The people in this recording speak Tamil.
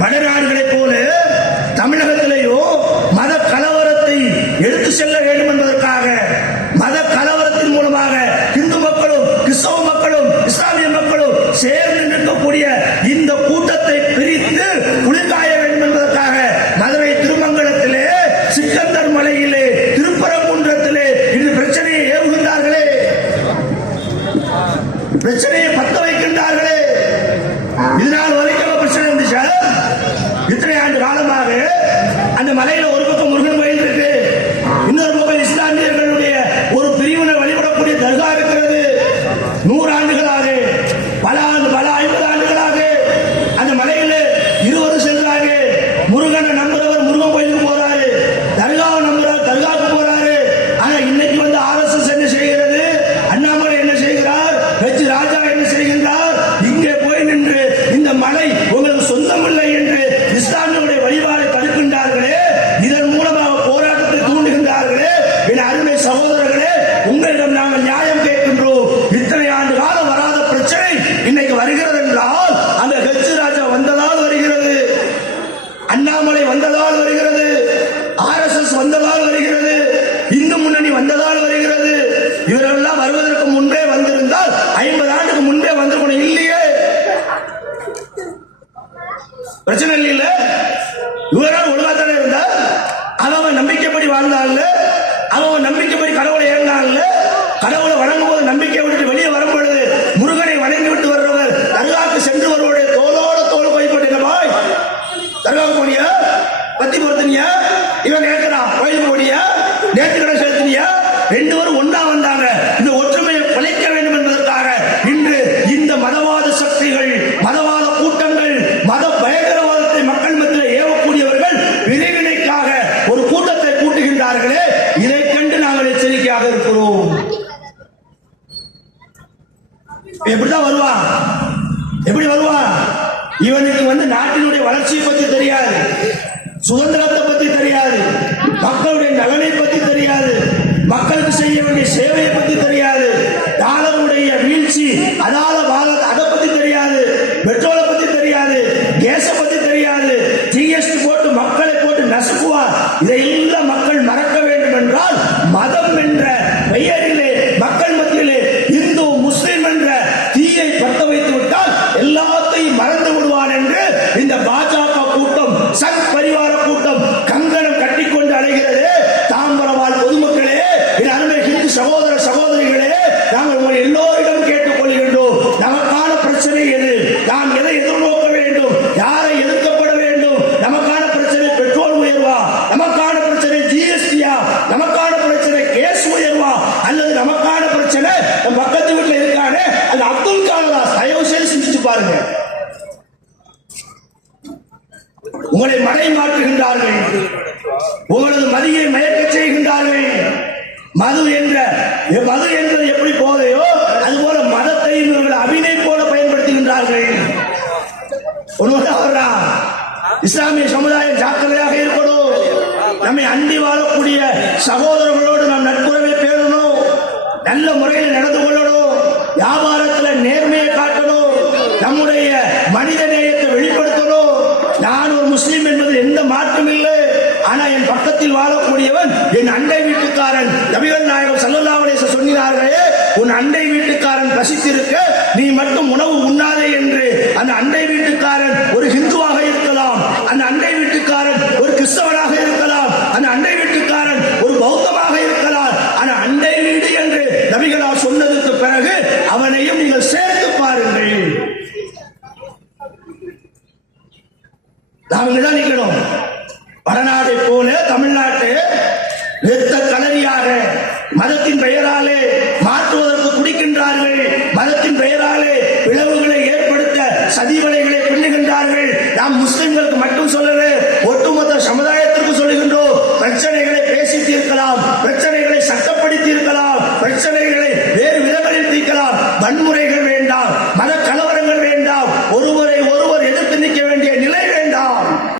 வடநாடுகளைப் போல தமிழகத்திலேயோ மத கலவரத்தை எடுத்து செல்ல வேண்டும் என்பதற்காக மத கலவரத்தின் மூலமாக இந்து மக்களும் கிறிஸ்தவ மக்களும் இஸ்லாமிய மக்களும் சேர்ந்து நிற்கக்கூடிய இந்த கூட்டத்தை பிரித்து குளிர்காய வேண்டும் என்பதற்காக மதுரை திருமங்கலத்திலே, சிக்கந்தர் மலையிலே, திருப்பரங்குன்றத்திலே இன்று பிரச்சனையை ஏவுகின்றார்களே, பிரச்சனையை பத்த வைக்கின்றார்களே. இதனால் வரைக்கும் பிரச்சனை இருந்துச்சா? இத்தனை ஆண்டு காலமாக அந்த மலையில ஒரு பக்கம் முருகன் கோயில் இருக்கு, இன்னொரு பக்கம் இஸ்லாமியர்களுடைய ஒரு பிரிவினை வழிபடக்கூடிய தர்கா இருக்கிறது. 100 ஆண்டுகளாக, பல 50 ஆண்டுகளாக அந்த மலையில இருவரும் செல்றாங்க. முருகனை நம்புறவர் முருகன் கோயிலுக்கு போறாரு, தர்காவை நம்புறவர் தர்காவுக்கு போறாரு. ஆனா இன்னைக்கு வந்து RSS என்ன செய்கிறது, அண்ணாமலை என்ன செய்கிறார், ஹெச் ராஜா என்ன செய்கின்றார், இங்கே போய் நின்று இந்த மலை உங்களுக்கு சொந்தமில்லை என்று இஸ்லாமியுடைய வழிபாடை தடுக்கின்றார்களே, இதன் மூலமாக போராட்டத்தை தூண்டுகின்றார்களே. என் அருமை சகோதரர்களே, உங்களிடம் நாங்கள் நியாயம் கேட்கின்றோம். இத்தனை ஆண்டு காலம் வராத பிரச்சனை இன்னைக்கு வருகிறது என்றால் அந்த ஹெச் ராஜா வந்ததால் வருகிறது, அண்ணாமலை வந்ததால் வருகிறது, RSS வந்ததால் வருகிறது, இந்து முன்னணி வந்ததால் வருகிறது. இவரெல்லாம் வருவதற்கு முன்பே வந்திருந்தால் 50 ஆண்டுக்கு முன்பே வந்திருக்கணும் இல்லையே, பிரச்சனை இல்ல. இவரால் ஒழுங்காத்தானே இருந்தா, அவன் நம்பிக்கைப்படி வாழ்ந்தாள், அவன் நம்பிக்கைப்படி கடவுளை ஏறினாள். கடவுளை வணங்கும் போது நம்பிக்கை விட்டு வெளியே வரும்பொழுது முருகனை வணங்கி விட்டு வருபவர் தர்காவுக்கு சென்று வருவதை தோளோட தோல் கோயில் பாய், தர்காவுக்கு போனியா, பத்தி பொறுத்தனியா, இவன் கேட்கிறான் கோயிலுக்கு போனியா, நேற்று கடை செலுத்தினியா, 2 பேரும் ஒன்றா வந்தாங்க. இந்த ஒற்றுமையை குலைக்க வேண்டும் என்பதற்காக இன்று இந்த மதவாத சக்திகள், மதவாத கூட்டங்கள், மத பயங்கரவாதத்தை மக்கள் மத்தியில் ஏவக்கூடியவர்கள் பிரிவினைக்காக ஒரு கூட்டத்தை கூட்டுகின்றார்களே, இதை கண்டு நாங்கள் எச்சரிக்கையாக இருக்கிறோம். எப்படிதான் வருவான், எப்படி வருவான்? இவனுக்கு வந்து நாட்டினுடைய வளர்ச்சியை பத்தி தெரியாது, சுதந்திரத்தை பத்தி தெரியாது, மக்களுடைய நலனை பத்தி தெரியாது, மக்களுக்கு செய்ய வேண்டிய சேவையை பத்தி தெரியாது, டாலருடைய வீழ்ச்சி அதை பத்தி தெரியாது, பெட்ரோலை பத்தி தெரியாது, கேஸ பத்தி தெரியாது, GST போட்டு மக்களை போட்டு நசுக்குவார். இதையெல்லாம் மக்கள் மறக்க வேண்டும் என்றால் மதம் என்ற பெயரிலே மக்கள் மத்தியிலே இந்து முஸ்லிம் என்ற தீயை பத்த வைத்து விட்டால் எல்லாத்தையும் மறந்து விடுவான் என்று இந்த பாஜக கூட்டம், சங் பரிவார கூட்டம் கங்கணம் கட்டிக்கொண்டு அலைகிறது. தாம்பரவாழ் பொதுமக்களே, என் அருமை ஹிந்து சகோதர சகோதரிகளே, நாங்கள் உங்கள் எல்லோரிடம் கேட்டுக் கொள்கின்றோம். நமக்கான பிரச்சனை எது, நாம் எதை எதிர்நோக்க வேண்டும், யாரை எதிர்க்கப்பட வேண்டும்? நமக்கான பிரச்சனை பெட்ரோல் உயர்வா, நமக்கான பிரச்சனை GST-யா, நமக்கான பிரச்சனை கேஸ் உயர்வா, அல்லது நமக்கான பிரச்சனை பக்கத்து வீட்டில் இருக்கானே அது அப்துல் கலாம்? தயவு செய்து சிந்திச்சு பாருங்க. உங்களை மடை மாற்றுகின்றார்கள், உங்களது மதியை மயக்க செய்கின்றார்கள். மது என்றது எப்படி போதையோ அதுபோல மதத்தை இவர்கள் அபிநய போல பயன்படுத்துகின்றார்கள். இஸ்லாமிய சமுதாயம் ஜாக்கிரதையாக இருக்கணும். நம்மை அண்டி வாழக்கூடிய சகோதரர்களோடு நாம் நட்புறவை பேணணும், நல்ல முறையில் நடந்து கொள்ளணும், வியாபாரத்தில் நேர்மையை காட்டணும், நம்முடைய மனித நேயத்தை வெளிப்படுத்தணும். நான் ஒரு முஸ்லீம் என்பது எந்த மாற்றம் இல்லை. ஆனா என் பக்கத்தில் வாழக்கூடியவன் என் அண்டை வீட்டுக்காரன். நபிகள் நாயகம் ஸல்லல்லாஹு அலைஹி வஸல்லம் சொன்னார்களே, உன் அண்டை வீட்டுக்காரன் பசித்திருக்க நீ மட்டும் உணவு உண்ணாதே என்று. அந்த அண்டை வீட்டுக்காரன் ஒரு ஹிந்துவாக இருக்கலாம், அந்த அண்டை வீட்டுக்காரன் ஒரு கிறிஸ்தவனாக இருக்கலாம், அந்த அண்டை வீட்டுக்காரன் ஒரு பௌத்தமாக இருக்கலாம். ஆனா அண்டை வீடு என்று நபிகளார் சொன்னதுக்கு பிறகு அவனையும் நீங்கள் சேர்த்து பாருங்கள். நாம் இங்கதான் நிற்கணும். வடநாட்டை போல தமிழ்நாட்டை இரத்த களரியாக மதத்தின் பெயராலே மாற்றுவதற்கு துடிக்கின்றார்கள். மதத்தின் பெயராலே பிளவுகளை ஏற்படுத்த சதிவலைகளை பின்னுகின்றார்கள். நாம் முஸ்லிம்கள்